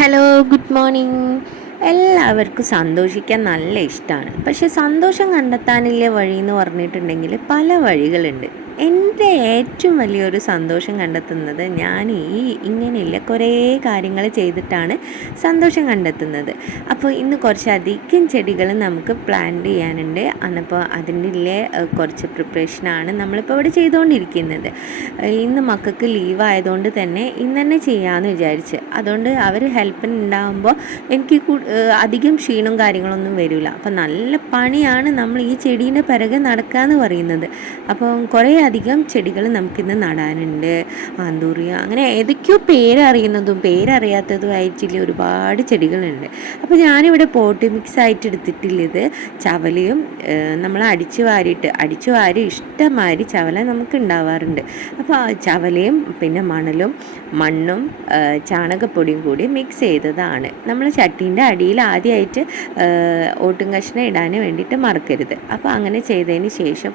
Hello, good morning. എല്ലാവർക്കും സന്തോഷിക്കാൻ നല്ല ഇഷ്ടമാണ്. പക്ഷെ സന്തോഷം കണ്ടെത്താനില്ല വഴി എന്ന് പറഞ്ഞിട്ടുണ്ടെങ്കിൽ പല വഴികളുണ്ട്. എൻ്റെ ഏറ്റവും വലിയൊരു സന്തോഷം കണ്ടെത്തുന്നത് ഞാൻ ഇങ്ങനെയില്ല കുറേ കാര്യങ്ങൾ ചെയ്തിട്ടാണ് സന്തോഷം കണ്ടെത്തുന്നത്. അപ്പോൾ ഇന്ന് കുറച്ചധികം ചെടികൾ നമുക്ക് പ്ലാന്റ് ചെയ്യാനുണ്ട്. അന്നപ്പോൾ അതിൻ്റെ കുറച്ച് പ്രിപ്പറേഷനാണ് നമ്മളിപ്പോൾ ഇവിടെ ചെയ്തുകൊണ്ടിരിക്കുന്നത്. ഇന്ന് മക്കൾക്ക് ലീവ് ആയതുകൊണ്ട് തന്നെ ഇന്ന് തന്നെ ചെയ്യാമെന്ന് വിചാരിച്ച്. അതുകൊണ്ട് അവർ ഹെൽപ്പിന് ഉണ്ടാകുമ്പോൾ എനിക്ക് അധികം ക്ഷീണവും കാര്യങ്ങളൊന്നും വരില്ല. അപ്പം നല്ല പണിയാണ് നമ്മൾ ഈ ചെടീൻ്റെ പിറകെ നടക്കുക എന്ന് പറയുന്നത്. അപ്പം കുറേ അധികം ചെടികൾ നമുക്കിന്ന് നടാനുണ്ട്. ആന്തൂറിയ അങ്ങനെ ഏതൊക്കെയോ പേരറിയുന്നതും പേരറിയാത്തതുമായിട്ടുള്ള ഒരുപാട് ചെടികളുണ്ട്. അപ്പോൾ ഞാനിവിടെ പോട്ടി മിക്സ് ആയിട്ട് എടുത്തിട്ടുള്ളത് ചവലയും നമ്മൾ അടിച്ചു വാരി ഇഷ്ടമാതിരി ചവല നമുക്ക് ഉണ്ടാവാറുണ്ട്. അപ്പോൾ ചവലയും പിന്നെ മണ്ണും ചാണകപ്പൊടിയും കൂടി മിക്സ് ചെയ്തതാണ്. നമ്മൾ ചട്ടീൻ്റെ അടിയിൽ ആദ്യമായിട്ട് ഓട്ടും കഷ്ണം ഇടാൻ വേണ്ടിയിട്ട് മറക്കരുത്. അപ്പോൾ അങ്ങനെ ചെയ്തതിന് ശേഷം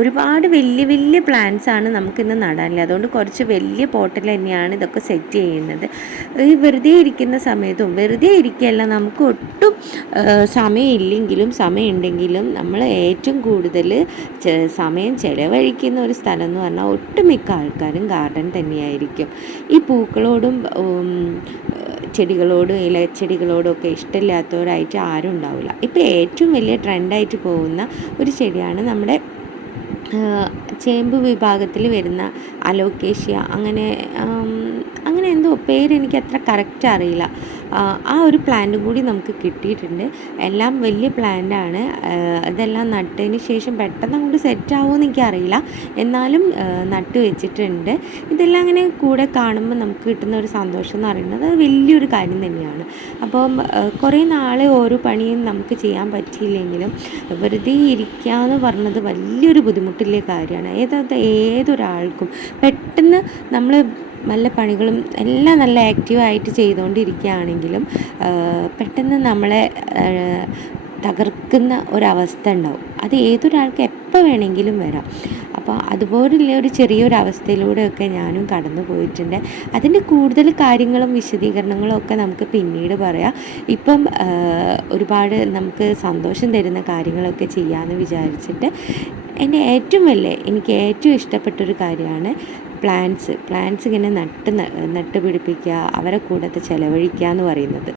ഒരുപാട് വലിയ വലിയ പ്ലാന്റ്സ് ആണ് നമുക്കിന്ന് നടാനില്ല. അതുകൊണ്ട് കുറച്ച് വലിയ പോട്ടിൽ തന്നെയാണ് ഇതൊക്കെ സെറ്റ് ചെയ്യുന്നത്. ഈ വെറുതെ ഇരിക്കുന്ന സമയത്തും വെറുതെ ഇരിക്കുകയല്ല, നമുക്ക് ഒട്ടും സമയമുണ്ടെങ്കിലും നമ്മൾ ഏറ്റവും കൂടുതൽ സമയം ചിലവഴിക്കുന്ന ഒരു സ്ഥലം എന്ന് പറഞ്ഞാൽ ഒട്ടുമിക്ക ആൾക്കാരും ഗാർഡൻ തന്നെയായിരിക്കും. ഈ പൂക്കളോടും ചെടികളോടും ഇലച്ചെടികളോടും ഒക്കെ ഇഷ്ടമില്ലാത്തവരായിട്ട് ആരും ഉണ്ടാവില്ല. ഇപ്പോൾ ഏറ്റവും വലിയ ട്രെൻഡായിട്ട് പോകുന്ന ഒരു ചെടിയാണ് നമ്മുടെ ചേമ്പ് വിഭാഗത്തിൽ വരുന്ന അലോക്കേഷ്യ. അങ്ങനെ എന്തോ പേരെനിക്ക് അത്ര കറക്റ്റ് അറിയില്ല. ആ ഒരു പ്ലാന്റും കൂടി നമുക്ക് കിട്ടിയിട്ടുണ്ട്. എല്ലാം വലിയ പ്ലാന്റാണ്. ഇതെല്ലാം നട്ടതിന് ശേഷം പെട്ടെന്ന് അങ്ങോട്ട് സെറ്റാവുമെന്ന് എനിക്കറിയില്ല, എന്നാലും നട്ട് വെച്ചിട്ടുണ്ട്. ഇതെല്ലാം അങ്ങനെ കൂടെ കാണുമ്പോൾ നമുക്ക് കിട്ടുന്ന ഒരു സന്തോഷം എന്ന് പറയുന്നത് വലിയൊരു കാര്യം തന്നെയാണ്. അപ്പം കുറേ നാൾ ഓരോ പണിയും നമുക്ക് ചെയ്യാൻ പറ്റിയില്ലെങ്കിലും വെറുതെ ഇരിക്കുക എന്ന് പറഞ്ഞത് വലിയൊരു ബുദ്ധിമുട്ടുള്ള കാര്യമാണ്. ഏതൊരാൾക്കും പെട്ടെന്ന് നമ്മൾ നല്ല പണികളും എല്ലാം നല്ല ആക്റ്റീവായിട്ട് ചെയ്തുകൊണ്ടിരിക്കുകയാണെങ്കിലും പെട്ടെന്ന് നമ്മളെ തകർക്കുന്ന ഒരവസ്ഥ ഉണ്ടാവും. അത് ഏതൊരാൾക്ക് എപ്പോൾ വേണമെങ്കിലും വരാം. അപ്പോൾ അതുപോലുള്ള ഒരു ചെറിയൊരു അവസ്ഥയിലൂടെയൊക്കെ ഞാനും കടന്നു പോയിട്ടുണ്ട്. അതിൻ്റെ കൂടുതൽ കാര്യങ്ങളും വിശദീകരണങ്ങളും ഒക്കെ നമുക്ക് പിന്നീട് പറയാം. ഇപ്പം ഒരുപാട് നമുക്ക് സന്തോഷം തരുന്ന കാര്യങ്ങളൊക്കെ ചെയ്യാമെന്ന് വിചാരിച്ചിട്ട് എനിക്ക് ഏറ്റവും ഇഷ്ടപ്പെട്ടൊരു കാര്യമാണ് പ്ലാന്റ്സ് ഇങ്ങനെ നട്ട് പിടിപ്പിക്കുക, അവരെ കൂടെ ചിലവഴിക്കുക എന്ന് പറയുന്നത്.